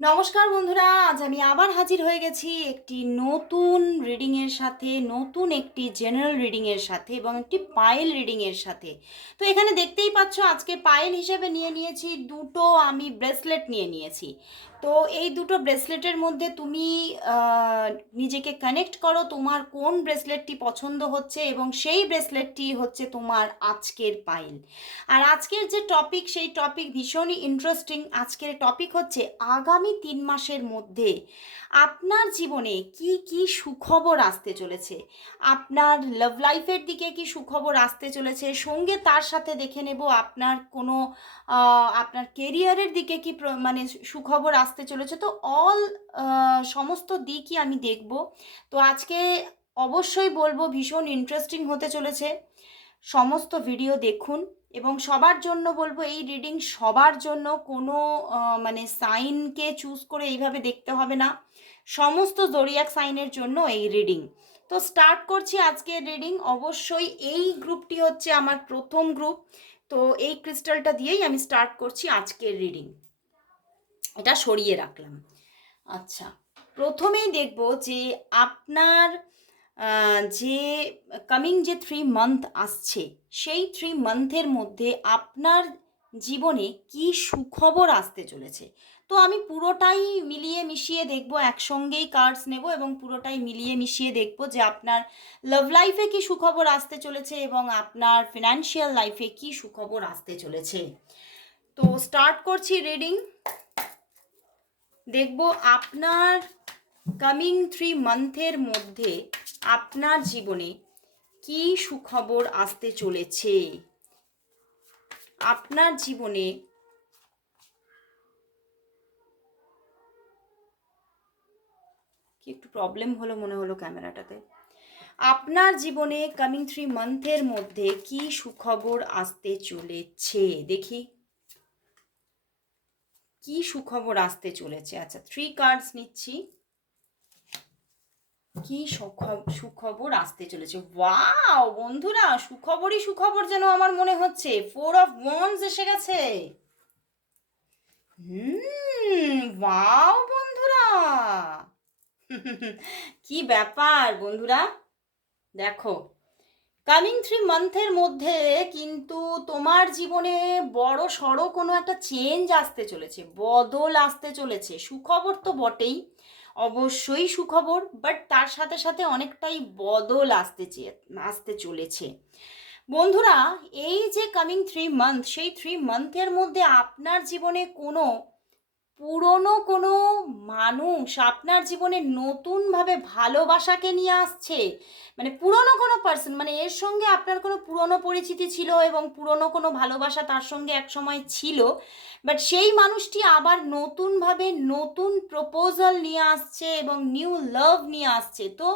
নমস্কার বন্ধুরা, আজ আমি আবার হাজির হয়ে গেছি একটি নতুন রিডিংয়ের সাথে, নতুন একটি জেনারেল রিডিংয়ের সাথে এবং একটি পায়েল রিডিংয়ের সাথে। তো এখানে দেখতেই পাচ্ছ, আজকে পায়েল হিসেবে নিয়ে নিয়েছি, দুটো আমি ব্রেসলেট নিয়ে নিয়েছি। তো এই দুটো ব্রেসলেটের মধ্যে তুমি নিজেকে কানেক্ট করো তোমার কোন ব্রেসলেটটি পছন্দ হচ্ছে এবং সেই ব্রেসলেটটি হচ্ছে তোমার আজকের পাইল আর আজকের যে টপিক সেই টপিক ভীষণই ইন্টারেস্টিং আজকের টপিক হচ্ছে আগামী তিন মাসের মধ্যে আপনার জীবনে কি কি সুখবর আসতে চলেছে? আপনার লাভ লাইফের দিকে কি সুখবর আসতে চলেছে? সঙ্গে তার সাথে দেখে নেব আপনার কোনো আপনার কেরিয়ারের দিকে কি মানে সুখবর আসতে চলেছে। তো অল সমস্ত দিকই আমি দেখব। তো আজকে অবশ্যই বলব ভীষণ ইন্টারেস্টিং হতে চলেছে। সমস্ত ভিডিও দেখুন এবং সবার জন্য বলব এই রিডিং সবার জন্য কোনো মানে সাইনকে চুজ করে এইভাবে দেখতে হবে না। সমস্ত জোরিয়াক সাইনের জন্য এই রিডিং তো স্টার্ট করছি আজকের রিডিং অবশ্যই এই গ্রুপটি হচ্ছে আমার প্রথম গ্রুপ তো এই ক্রিস্টালটা দিয়েই আমি স্টার্ট করছি আজকের রিডিং এটা সরিয়ে রাখলাম। আচ্ছা প্রথমেই দেখব যে আপনার যে কামিং যে থ্রি মান্থ আসছে, সেই থ্রি মান্থের মধ্যে আপনার জীবনে কি সুখবর আসতে চলেছে? তো আমি পুরোটাই মিলিয়ে মিশিয়ে দেখব, একসঙ্গেই কার্ডস নেব এবং পুরোটাই মিলিয়ে মিশিয়ে দেখব যে আপনার লাভ লাইফে কি সুখবর আসতে চলেছে এবং আপনার ফিনান্সিয়াল লাইফে কি সুখবর আসতে চলেছে। তো স্টার্ট করছি রিডিং দেখব আপনার কামিং থ্রি মান্থের মধ্যে আপনার জীবনে কি সুখবর আসতে চলেছে? আপনার জীবনে কি একটু প্রবলেম হলো মনে হলো ক্যামেরাটাতে? আপনার জীবনে কামিং থ্রি মান্থের মধ্যে কি সুখবর আসতে চলেছে? দেখি। কি সুখবর আসতে চলেছে? আচ্ছা থ্রি কার্ডস নিচ্ছি। কি সুখ- সুখবর আসতে চলেছে? ওয়াও বন্ধুরা, সুখবরই সুখবর যেন আমার মনে হচ্ছে। ফোর অফ ওয়ান্স এসে গেছে। হুম ওয়াও বন্ধুরা। কি ব্যাপার, বন্ধুরা? দেখো কামিং থ্রি মান্থের মধ্যে কিন্তু তোমার জীবনে বড় সড়ো কোনো একটা চেঞ্জ আসতে চলেছে, বদল আসতে চলেছে। সুখবর তো বটেই, অবশ্যই সুখবর বাট তার সাথে সাথে অনেকটাই বদল আসতে আসতে চলেছে। বন্ধুরা, এই যে কামিং থ্রি মান্থ, সেই থ্রি মান্থের মধ্যে আপনার জীবনে কোনো পুরনো কোনো মানুষ আপনার জীবনে নতুনভাবে ভালোবাসাকে নিয়ে আসছে? মানে পুরনো কোনো পার্সন মানে এর সঙ্গে আপনার কোনো পুরনো পরিচিতি ছিল এবং পুরনো কোনো ভালোবাসা তার সঙ্গে এক সময় ছিল বাট সেই মানুষটি আবার নতুনভাবে নতুন প্রপোজাল নিয়ে আসছে এবং নিউ লাভ নিয়ে আসছে? তো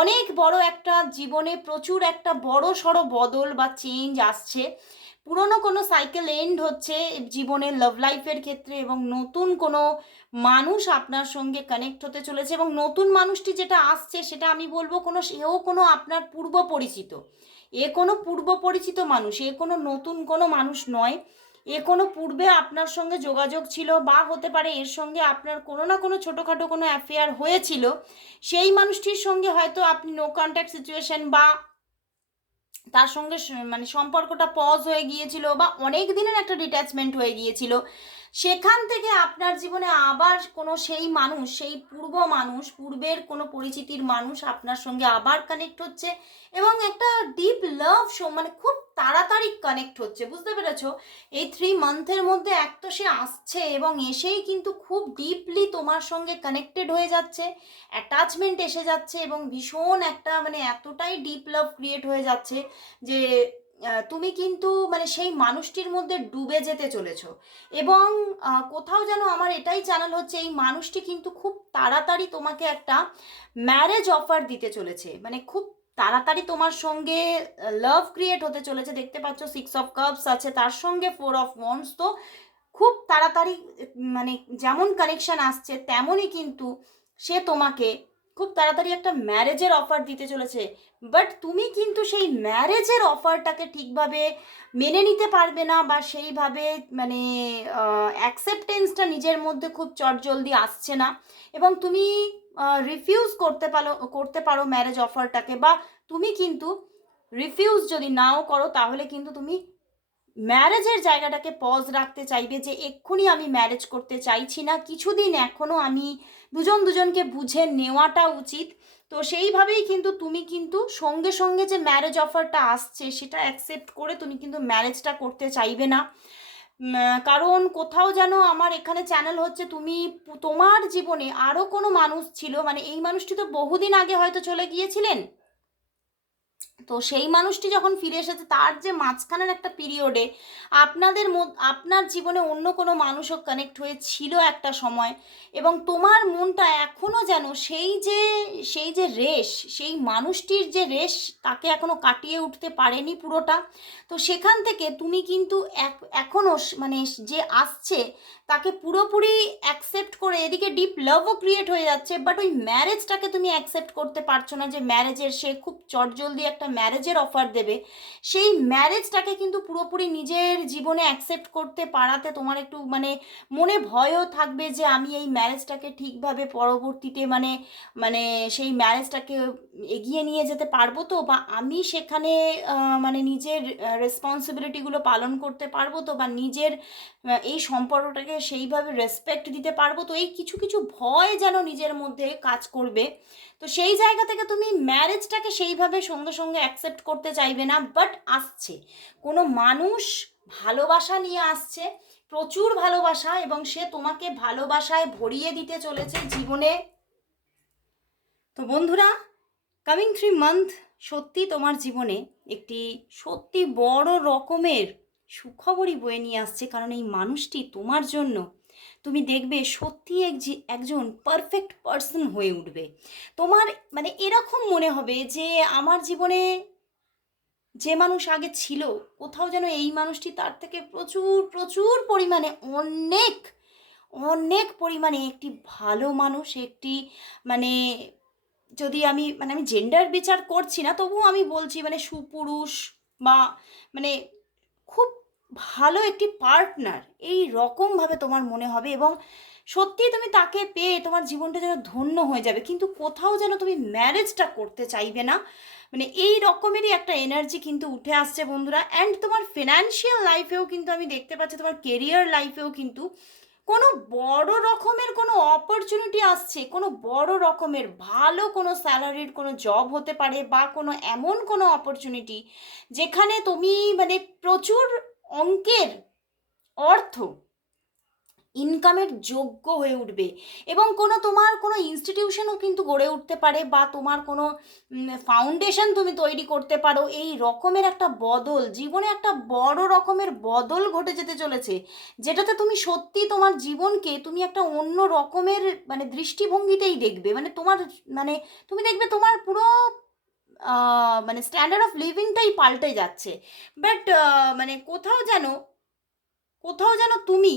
অনেক বড় একটা জীবনে প্রচুর একটা বড় সড়ো বদল বা চেঞ্জ আসছে। পুরনো কোনো সাইকেল এন্ড হচ্ছে জীবনের লাভ লাইফের ক্ষেত্রে এবং নতুন কোনো মানুষ আপনার সঙ্গে কানেক্ট হতে চলেছে এবং নতুন মানুষটি যেটা আসছে সেটা আমি বলব কোনো, সেও কোনো আপনার পূর্ব পরিচিত। এ কোনো পূর্ব পরিচিত মানুষ, এ কোনো নতুন কোনো মানুষ নয়। এ কোনো পূর্বে আপনার সঙ্গে যোগাযোগ ছিল বা হতে পারে এর সঙ্গে আপনার কোনো না কোনো ছোটোখাটো কোনো অ্যাফেয়ার হয়েছিল। সেই মানুষটির সঙ্গে হয়তো আপনি নো কন্ট্যাক্ট সিচুয়েশন বা তার সঙ্গে মানে সম্পর্কটা পজ হয়ে গিয়েছিল বা অনেক দিনের একটা ডিট্যাচমেন্ট হয়ে গিয়েছিল। সেখান থেকে আপনার জীবনে আবার কোনো সেই মানুষ, সেই পূর্ব মানুষ, পূর্বের কোনো পরিচিতির মানুষ আপনার সঙ্গে আবার কানেক্ট হচ্ছে এবং একটা ডিপ লাভ শো মানে খুব তাড়াতাড়ি কানেক্ট হচ্ছে, বুঝতে পেরেছ? এই থ্রি মান্থের মধ্যে এক তো সে আসছে এবং এসেই কিন্তু খুব ডিপলি তোমার সঙ্গে কানেক্টেড হয়ে যাচ্ছে অ্যাটাচমেন্ট এসে যাচ্ছে এবং ভীষণ একটা মানে এতটাই ডিপ লাভ ক্রিয়েট হয়ে যাচ্ছে যে তুমি কিন্তু মানে সেই মানুষটির মধ্যে ডুবে যেতে চলেছো। এবং কোথাও যেন আমার এটাই চ্যানেল হচ্ছে, এই মানুষটি কিন্তু খুব তাড়াতাড়ি তোমাকে একটা ম্যারেজ অফার দিতে চলেছে। মানে খুব তাড়াতাড়ি তোমার সঙ্গে লাভ ক্রিয়েট হতে চলেছে। দেখতে পাচ্ছ সিক্স অফ কাপস আছে, তার সঙ্গে ফোর অফ ওয়ান্স তো খুব তাড়াতাড়ি মানে যেমন কানেকশন আসছে, তেমনই কিন্তু সে তোমাকে খুব তাড়াতাড়ি একটা ম্যারেজের অফার দিতে চলেছে। বাট তুমি কিন্তু সেই ম্যারেজের অফারটাকে ঠিকভাবে মেনে নিতে পারবে না বা সেইভাবে মানে অ্যাকসেপ্টেন্সটা নিজের মধ্যে খুব চটজলদি আসছে না। এবং তুমি রিফিউজ করতে পারো করতে পারো ম্যারেজ অফারটাকে বা তুমি কিন্তু রিফিউজ যদি নাও করো তাহলে কিন্তু তুমি ম্যারেজের জায়গাটাকে পজ রাখতে চাইবে যে এক্ষুনি আমি ম্যারেজ করতে চাইছি না, কিছুদিন এখনও আমি দুজন দুজনকে বুঝে নেওয়াটা উচিত। তো সেইভাবেই কিন্তু তুমি কিন্তু সঙ্গে সঙ্গে যে ম্যারেজ অফারটা আসছে সেটা অ্যাকসেপ্ট করে তুমি কিন্তু ম্যারেজটা করতে চাইবে না। কারণ কোথাও যেন আমার এখানে চ্যানেল হচ্ছে তুমি তোমার জীবনে আরও কোনো মানুষ ছিল মানে এই মানুষটি তো বহুদিন আগে হয়তো চলে গিয়েছিলেন। তো সেই মানুষটি যখন ফিরে এসেছে, তার যে মাঝখানের একটা পিরিয়ডে আপনাদের আপনার জীবনে অন্য কোনো মানুষও কানেক্ট হয়েছিল একটা সময় এবং তোমার মনটা এখনও যেন সেই যে সেই যে রেশ, সেই মানুষটির যে রেশ তাকে এখনও কাটিয়ে উঠতে পারেনি পুরোটা। তো সেখান থেকে তুমি কিন্তু এখনও মানে যে আসছে তাকে পুরোপুরি অ্যাকসেপ্ট করে এদিকে ডিপ লাভও ক্রিয়েট হয়ে যাচ্ছে বাট ওই ম্যারেজটাকে তুমি অ্যাকসেপ্ট করতে পারছ না যে ম্যারেজের সে খুব চটজলদি একটা ম্যারেজের অফার দেবে, সেই ম্যারেজটাকে কিন্তু পুরোপুরি নিজের জীবনে অ্যাকসেপ্ট করতে পারাতে তোমার একটু মানে মনে ভয়ও থাকবে যে আমি এই ম্যারেজটাকে ঠিকভাবে পরবর্তীতে মানে মানে সেই ম্যারেজটাকে এগিয়ে নিয়ে যেতে পারব তো? বা আমি সেখানে মানে নিজের রেসপন্সিবিলিটিগুলো পালন করতে পারব তো? বা নিজের এই সম্পর্কটাকে সেইভাবে রেসপেক্ট দিতে পারব তো? এই কিছু কিছু ভয় যেন নিজের মধ্যে কাজ করবে। তো সেই জায়গা থেকে তুমি ম্যারেজটাকে সেইভাবে সঙ্গে সঙ্গে অ্যাকসেপ্ট করতে চাইবে না বাট আসছে। কোনো মানুষ ভালোবাসা নিয়ে আসছে, প্রচুর ভালোবাসা, এবং সে তোমাকে ভালোবাসায় ভরিয়ে দিতে চলেছে জীবনে। তো বন্ধুরা কামিং থ্রি মান্থ সত্যি তোমার জীবনে একটি সত্যি বড় রকমের সুখবরই বয়ে নিয়ে আসছে, কারণ এই মানুষটি তোমার জন্য তুমি দেখবে সত্যি এক একজন পারফেক্ট পার্সন হয়ে উঠবে। তোমার মানে এরকম মনে হবে যে আমার জীবনে যে মানুষ আগে ছিল, কোথাও যেন এই মানুষটি তার থেকে প্রচুর প্রচুর পরিমাণে অনেক অনেক পরিমাণে একটি ভালো মানুষ, একটি মানে যদি আমি মানে আমি জেন্ডার বিচার করছি না, তবুও আমি বলছি মানে সুপুরুষ বা মানে ভালো একটি পার্টনার এই রকমভাবে তোমার মনে হবে এবং সত্যিই তুমি তাকে পেয়ে তোমার জীবনটা যেন ধন্য হয়ে যাবে। কিন্তু কোথাও যেন তুমি ম্যারেজটা করতে চাইবে না। মানে এই রকমেরই একটা এনার্জি কিন্তু উঠে আসছে বন্ধুরা। অ্যান্ড তোমার ফিনান্সিয়াল লাইফেও কিন্তু আমি দেখতে পাচ্ছি, তোমার কেরিয়ার লাইফেও কিন্তু কোনো বড় রকমের কোনো অপরচুনিটি আসছে, কোনো বড় রকমের ভালো কোনো স্যালারির কোনো জব হতে পারে বা কোনো এমন কোনো অপরচুনিটি যেখানে তুমি মানে প্রচুর অঙ্কের অর্থ ইনকামের যোগ্য হয়ে উঠবে এবং কোনো তোমার কোনো ইনস্টিটিউশনও কিন্তু গড়ে উঠতে পারে বা তোমার কোনো ফাউন্ডেশন তুমি তৈরি করতে পারো। এই রকমের একটা বদল, জীবনে একটা বড় রকমের বদল ঘটে যেতে চলেছে, যেটাতে তুমি সত্যি তোমার জীবনকে তুমি একটা অন্য রকমের মানে দৃষ্টিভঙ্গিতেই দেখবে। মানে তোমার মানে তুমি দেখবে তোমার পুরো মানে স্ট্যান্ডার্ড অফ লিভিংটাই পাল্টে যাচ্ছে। বাট মানে কোথাও যেন কোথাও যেন তুমি,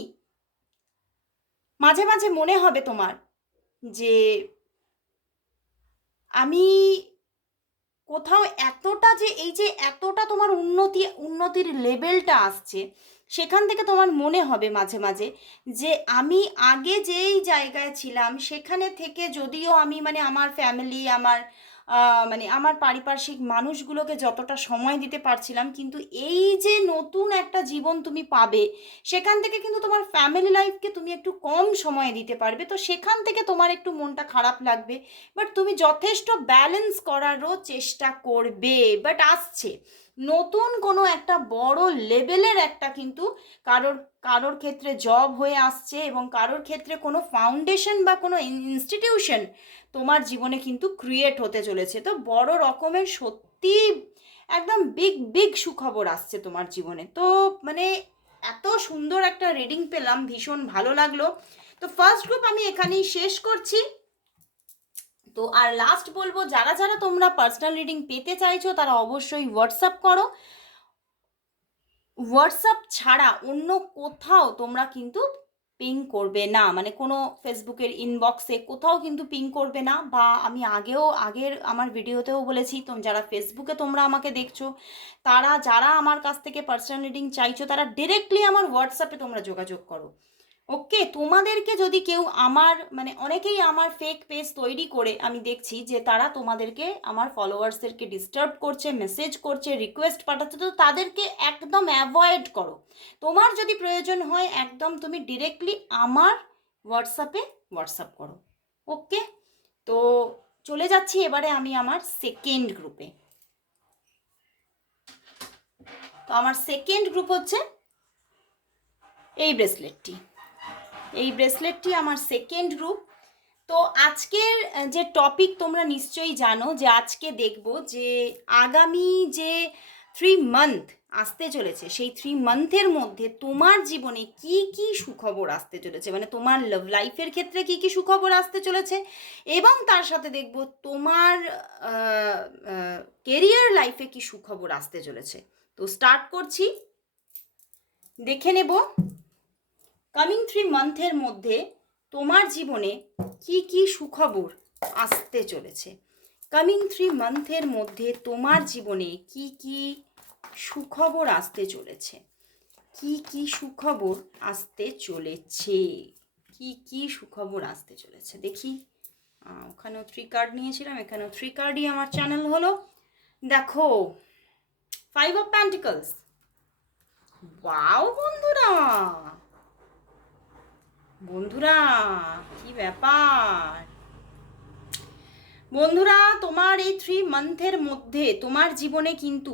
মাঝে মাঝে মনে হবে তোমার যে, আমি কোথাও এতটা যে, এই যে এতটা তোমার উন্নতি, উন্নতির লেভেলটা আসছে, সেখান থেকে তোমার মনে হবে মাঝে মাঝে যে, আমি আগে যেই জায়গায় ছিলাম, সেখানে থেকে যদিও আমি মানে আমার ফ্যামিলি আমার মানে আমার পারিপার্শ্বিক মানুষগুলোকে যতটা সময় দিতে পারছিলাম, কিন্তু এই যে নতুন একটা জীবন তুমি পাবে, সেখান থেকে কিন্তু তোমার ফ্যামিলি লাইফকে তুমি একটু কম সময় দিতে পারবে। তো সেখান থেকে তোমার একটু মনটা খারাপ লাগবে বাট তুমি যথেষ্ট ব্যালেন্স করারও চেষ্টা করবে। বাট আসছে, নতুন কোনো একটা বড় লেভেলের একটা কিন্তু কারোর কারোর ক্ষেত্রে জব হয়ে আসছে এবং কারোর ক্ষেত্রে কোনো ফাউন্ডেশন বা কোনো ইনস্টিটিউশন তোমার জীবনে কিন্তু ক্রিয়েট হতে চলেছে। তো বড় রকমের সত্যি একদম বিগ বিগ সুখবর আসছে তোমার জীবনে। তো মানে এত সুন্দর একটা রিডিং পেলাম, ভীষণ ভালো লাগল। তো ফার্স্ট গ্রুপ আমি এখানেই শেষ করছি। তো আর লাস্ট বলব, যারা যারা তোমরা পার্সোনাল রিডিং পেতে চাইছো, তারা অবশ্যই হোয়াটসঅ্যাপ করো। হোয়াটসঅ্যাপ ছাড়া অন্য কোথাও তোমরা কিন্তু পিং করবে না। মানে কোনো ফেসবুকের ইনবক্সে কোথাও কিন্তু পিং করবে না। বা আমি আগেও, আগের আমার ভিডিওতেও বলেছি তো যারা ফেসবুকে তোমরা আমাকে দেখছ, তারা, যারা আমার কাছ থেকে পার্সোনাল রিডিং চাইছো, তারা ডিরেক্টলি আমার হোয়াটসঅ্যাপে তোমরা যোগাযোগ করো। ওকে, তোমাদেরকে যদি কেউ আমার মানে অনেকেই আমার ফেক পেজ তৈরি করে, আমি দেখছি যে তারা তোমাদেরকে, আমার ফলোয়ার্সদেরকে ডিস্টার্ব করছে মেসেজ করছে রিকোয়েস্ট পাঠাচ্ছে, তো তাদেরকে একদম অ্যাভয়েড করো। তোমার যদি প্রয়োজন হয়, একদম তুমি ডিরেক্টলি আমার হোয়াটসঅ্যাপে হোয়াটসঅ্যাপ করো। ওকে? তো চলে যাচ্ছি এবারে আমি আমার সেকেন্ড গ্রুপে তো আমার সেকেন্ড গ্রুপ হচ্ছে এই ব্রেসলেটটি এই ব্রেসলেটটি আমার সেকেন্ড গ্রুপ তো আজকের যে টপিক তোমরা নিশ্চয়ই জানো যে আজকে দেখব যে আগামী যে থ্রি মান্থ আসতে চলেছে, সেই থ্রি মান্থের মধ্যে তোমার জীবনে কি কি সুখবর আসতে চলেছে? মানে তোমার লাভ লাইফের ক্ষেত্রে কি কি সুখবর আসতে চলেছে? এবং তার সাথে দেখব তোমার কেরিয়ার লাইফে কি সুখবর আসতে চলেছে। তো স্টার্ট করছি। দেখে নেব। কামিং থ্রি মান্থের মধ্যে তোমার জীবনে কি কি সুখবর আসতে চলেছে? কামিং থ্রি মান্থের মধ্যে তোমার জীবনে কি কি সুখবর আসতে চলেছে? কি কি সুখবর আসতে চলেছে? কি কি সুখবর আসতে চলেছে? দেখি। ওখানেও থ্রি কার্ড নিয়েছিলাম, এখানেও থ্রি কার্ডই আমার চ্যানেল হলো। দেখো ফাইভ অফ প্যান্টিকলস ওয়াও বন্ধুরা! বন্ধুরা, কি ব্যাপার? বন্ধুরা, তোমার এই থ্রি মান্থের মধ্যে তোমার জীবনে কিন্তু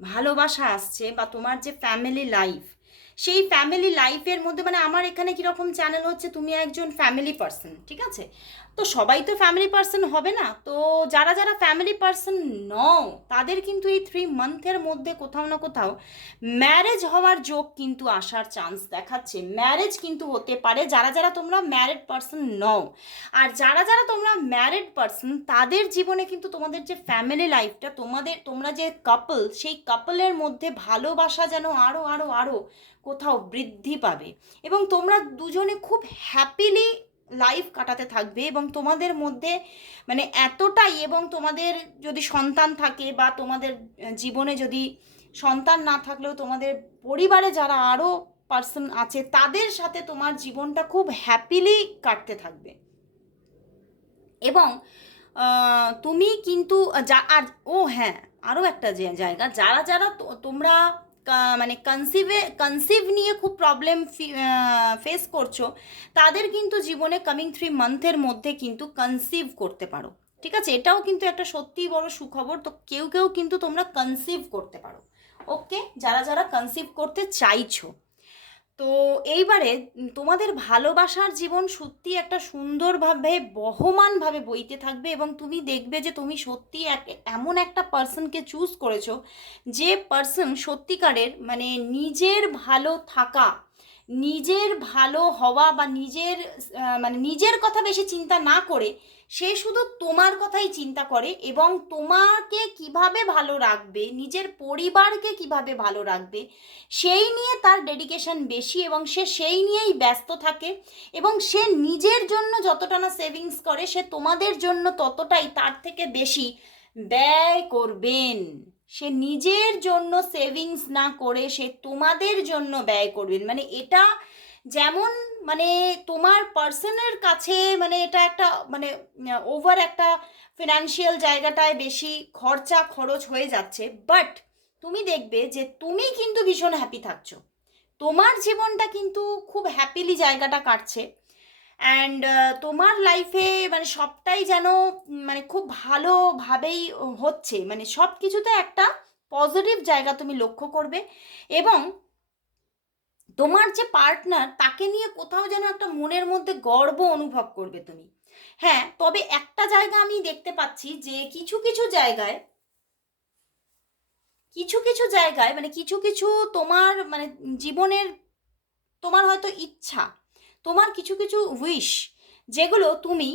ভালোবাসা আসছে বা তোমার যে ফ্যামিলি লাইফ সেই ফ্যামিলি লাইফের মধ্যে মানে আমার এখানে কীরকম চ্যানেল হচ্ছে, তুমি একজন ফ্যামিলি পার্সন ঠিক আছে? তো সবাই তো ফ্যামিলি পার্সন হবে না। তো যারা যারা ফ্যামিলি পার্সন নও, তাদের কিন্তু এই থ্রি মান্থের মধ্যে কোথাও না কোথাও ম্যারেজ হওয়ার যোগ কিন্তু আসার চান্স দেখাচ্ছে। ম্যারেজ কিন্তু হতে পারে, যারা যারা তোমরা ম্যারিড পার্সন নও। আর যারা যারা তোমরা ম্যারিড পার্সন তাদের জীবনে কিন্তু তোমাদের যে ফ্যামিলি লাইফটা তোমাদের, তোমরা যে কাপল সেই কাপলের মধ্যে ভালোবাসা যেন আরও আরও আরও কোথাও বৃদ্ধি পাবে। এবং তোমরা দুজনে খুব হ্যাপিলি লাইফ কাটাতে থাকবে এবং তোমাদের মধ্যে মানে এতটাই এবং তোমাদের যদি সন্তান থাকে বা তোমাদের জীবনে যদি সন্তান না থাকলেও তোমাদের পরিবারে যারা আরও পার্সন আছে, তাদের সাথে তোমার জীবনটা খুব হ্যাপিলি কাটতে থাকবে। এবং তুমি কিন্তু যা, আর, ও হ্যাঁ আরও একটা জায়গা, যারা যারা তোমরা মানে কনসিভে কনসিভ নিয়ে খুব প্রবলেম ফেস করছ, তাদের কিন্তু জীবনে কামিং থ্রি মান্থের মধ্যে কিন্তু কনসিভ করতে পারো। ঠিক আছে? এটাও কিন্তু একটা সত্যিই বড় সুখবর। তো কেউ কেউ কিন্তু তোমরা কনসিভ করতে পারো। ওকে যারা যারা কনসিভ করতে চাইছো। তো এইবারে তোমাদের ভালোবাসার জীবন সত্যি একটা সুন্দরভাবে, বহমানভাবে বইতে থাকবে এবং তুমি দেখবে যে তুমি সত্যি এক, এমন একটা পার্সনকে চুজ করেছ যে পার্সন সত্যিকারের মানে নিজের ভালো থাকা নিজের ভালো হওয়া বা নিজের মানে নিজের কথা বেশি চিন্তা না করে, সে শুধু তোমার কথাই চিন্তা করে এবং তোমাকে কীভাবে ভালো রাখবে, নিজের পরিবারকে কীভাবে ভালো রাখবে, সেই নিয়ে তার ডেডিকেশন বেশি এবং সে সেই নিয়েই ব্যস্ত থাকে এবং সে নিজের জন্য যতটা না সেভিংস করে, সে তোমাদের জন্য ততটাই তার থেকে বেশি ব্যয় করবেন। সে নিজের জন্য সেভিংস না করে সে তোমাদের জন্য ব্যয় করবেন মানে এটা যেমন মানে তোমার পার্সনের কাছে মানে এটা একটা মানে ওভার একটা ফিনান্সিয়াল জায়গাটায় বেশি খরচা খরচ হয়ে যাচ্ছে। বাট তুমি দেখবে যে তুমি কিন্তু ভীষণ হ্যাপি থাকছো। তোমার জীবনটা কিন্তু খুব হ্যাপিলি জায়গাটা কাটছে। অ্যান্ড তোমার লাইফে মানে সবটাই যেন মানে খুব ভালোভাবেই হচ্ছে। মানে সব কিছুতে একটা পজিটিভ জায়গা তুমি লক্ষ্য করবে এবং তোমার যে পার্টনার তাকে নিয়ে কোথাও যেন একটা মনের মধ্যে গর্ব অনুভব করবে তুমি। হ্যাঁ তবে একটা জায়গা আমি দেখতে পাচ্ছি যে কিছু কিছু জায়গায়, কিছু কিছু জায়গায় মানে কিছু কিছু তোমার মানে জীবনের তোমার হয়তো ইচ্ছা তোমার কিছু কিছু উইশ যেগুলো তুমি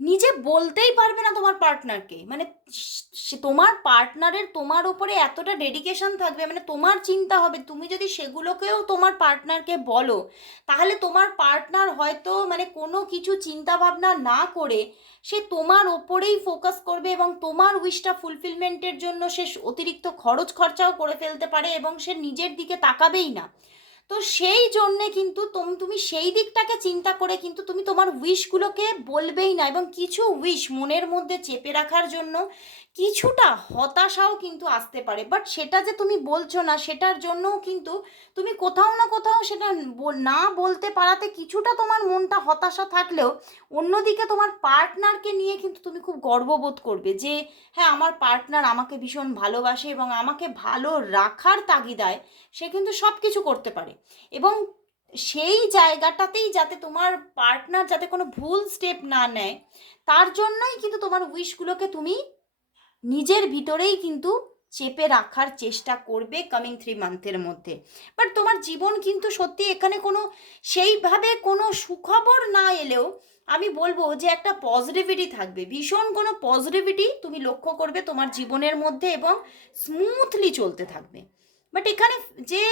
নিজে বলতেই পারবে না তোমার পার্টনারকে মানে তোমার পার্টনারের তোমার ওপরে এতটা ডেডিকেশন থাকবে মানে তোমার চিন্তা হবে, তুমি যদি সেগুলোকেও তোমার পার্টনারকে বলো, তাহলে তোমার পার্টনার হয়তো মানে কোনো কিছু চিন্তা ভাবনা না করে সে তোমার ওপরেই ফোকাস করবে এবং তোমার উইশটা ফুলফিলমেন্টের জন্য সে অতিরিক্ত খরচ খরচাও করে ফেলতে পারে এবং সে নিজের দিকে তাকাবেই না। তো সেই জন্যে কিন্তু তুমি তুমি সেই দিকটাকে চিন্তা করে কিন্তু তুমি তোমার উইশগুলোকে বলবেই না এবং কিছু উইশ মনের মধ্যে চেপে রাখার জন্য কিছুটা হতাশাও কিন্তু আসতে পারে। বাট সেটা যে তুমি বলছো না, সেটার জন্যও কিন্তু তুমি কোথাও না কোথাও সেটা না বলতে পারাতে কিছুটা তোমার মনটা হতাশা থাকলেও অন্যদিকে তোমার পার্টনারকে নিয়ে কিন্তু তুমি খুব গর্ববোধ করবে যে হ্যাঁ আমার পার্টনার আমাকে ভীষণ ভালোবাসে এবং আমাকে ভালো রাখার তাগিদায় সে কিন্তু সব কিছু করতে পারে। এবং সেই জায়গাটাতেই যাতে তোমার পার্টনার যাতে কোনো ভুল স্টেপ না নেয়, তার জন্যই কিন্তু তোমার উইশগুলোকে তুমি নিজের ভিতরেই কিন্তু চেপে রাখার চেষ্টা করবে কামিং থ্রি মান্থের মধ্যে। বাট তোমার জীবন কিন্তু সত্যি এখানে কোনো সেইভাবে কোনো সুখবর না এলেও আমি বলব যে একটা পজিটিভিটি থাকবে। ভীষণ কোনো পজিটিভিটি তুমি লক্ষ্য করবে তোমার জীবনের মধ্যে এবং স্মুথলি চলতে থাকবে। বাট এখানে যে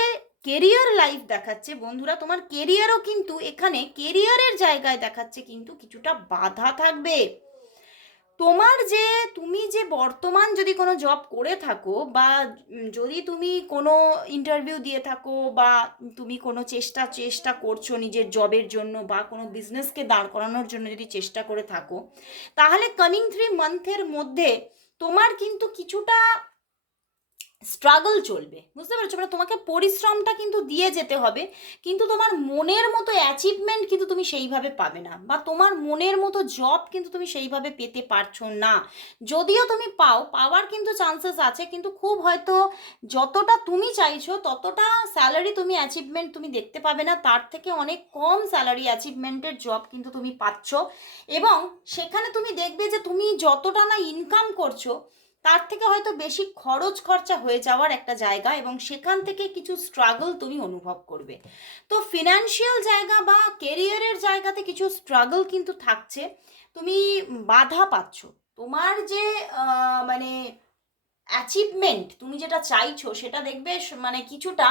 কেরিয়ার লাইফ দেখাচ্ছে, বন্ধুরা, তোমার কেরিয়ারও কিন্তু এখানে কেরিয়ারের জায়গায় দেখাচ্ছে কিন্তু কিছুটা বাধা থাকবে। তোমার যে, তুমি যে বর্তমান যদি কোনো জব করে থাকো বা যদি তুমি কোনো ইন্টারভিউ দিয়ে থাকো বা তুমি কোনো চেষ্টা চেষ্টা করছ নিজের জবের জন্য বা কোনো বিজনেসকে দাঁড় করানোর জন্য যদি চেষ্টা করে থাকো, তাহলে কামিং থ্রি মান্থের মধ্যে তোমার কিন্তু কিছুটা স্ট্রাগল চলবে। বুঝতে পারছ? মানে তোমাকে পরিশ্রমটা কিন্তু দিয়ে যেতে হবে, কিন্তু তোমার মনের মতো অ্যাচিভমেন্ট কিন্তু তুমি সেইভাবে পাবে না, বা তোমার মনের মতো জব কিন্তু তুমি সেইভাবে পেতে পারছ না। যদিও তুমি পাও, পাওয়ার কিন্তু চান্সেস আছে, কিন্তু খুব হয়তো যতটা তুমি চাইছো, ততটা স্যালারি তুমি অ্যাচিভমেন্ট তুমি দেখতে পাবে না, তার থেকে অনেক কম স্যালারি অ্যাচিভমেন্টের জব কিন্তু তুমি পাচ্ছ। এবং সেখানে তুমি দেখবে যে তুমি যতটা না ইনকাম করছ তার থেকে হয়তো বেশি খরচ খরচা হয়ে যাওয়ার একটা জায়গা এবং সেখান থেকে কিছু স্ট্রাগল তুমি অনুভব করবে। তো ফিনান্সিয়াল জায়গা বা কেরিয়ারের জায়গাতে কিছু স্ট্রাগল কিন্তু থাকছে। তুমি বাধা পাচ্ছ। তোমার যে মানে অ্যাচিভমেন্ট তুমি যেটা চাইছো সেটা দেখবে মানে কিছুটা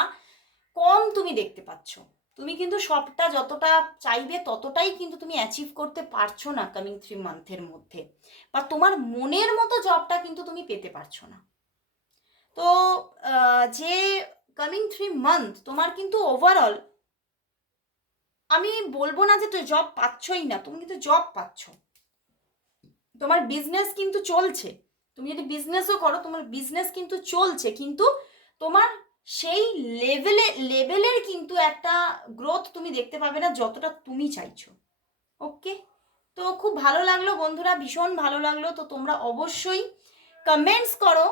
কম তুমি দেখতে পাচ্ছ। তুমি কিন্তু সবটা যতটা চাইবে ততটাই কিন্তু তুমি অ্যাচিভ করতে পারছ না কামিং থ্রি মান্থের মধ্যে। বা তোমার মনের মতো জবটা কিন্তু তুমি পেতে পারছ না। তো যে কামিং থ্রি মান্থ তোমার কিন্তু ওভারঅল আমি বলব না যে তুই জব পাচ্ছই না, তুমি কিন্তু জব পাচ্ছ। তোমার বিজনেস কিন্তু চলছে। তুমি যদি বিজনেসও করো, তোমার বিজনেস কিন্তু চলছে, কিন্তু তোমার সেই লেভেলে লেভেলের কিন্তু একটা গ্রোথ তুমি দেখতে পাবে না যতটা তুমি চাইছো। ওকে তো খুব ভালো লাগল বন্ধুরা, ভীষণ ভালো লাগল। তো তোমরা অবশ্যই কমেন্টস করো।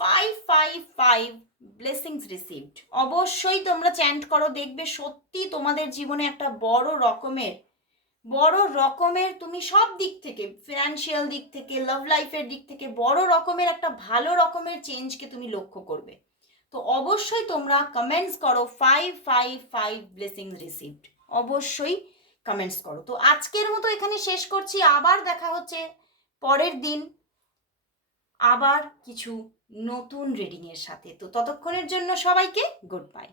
Five five five blessings received অবশ্যই তোমরা চ্যান্ট করো, দেখবে সত্যি তোমাদের জীবনে একটা বড় রকমের বড় রকমের তুমি সব দিক থেকে ফিনান্সিয়াল দিক থেকে লাভ লাইফের দিক থেকে বড় রকমের একটা ভালো রকমের চেঞ্জকে তুমি লক্ষ্য করবে। তো অবশ্যই তোমরা কমেন্টস করো five five five blessing received অবশ্যই কমেন্টস করো। তো আজকের মতো এখানে শেষ করছি। আবার দেখা হচ্ছে পরের দিন। আবার কিছু নতুন রিডিংয়ের সাথে। তো ততক্ষণের জন্য সবাইকে গুড বাই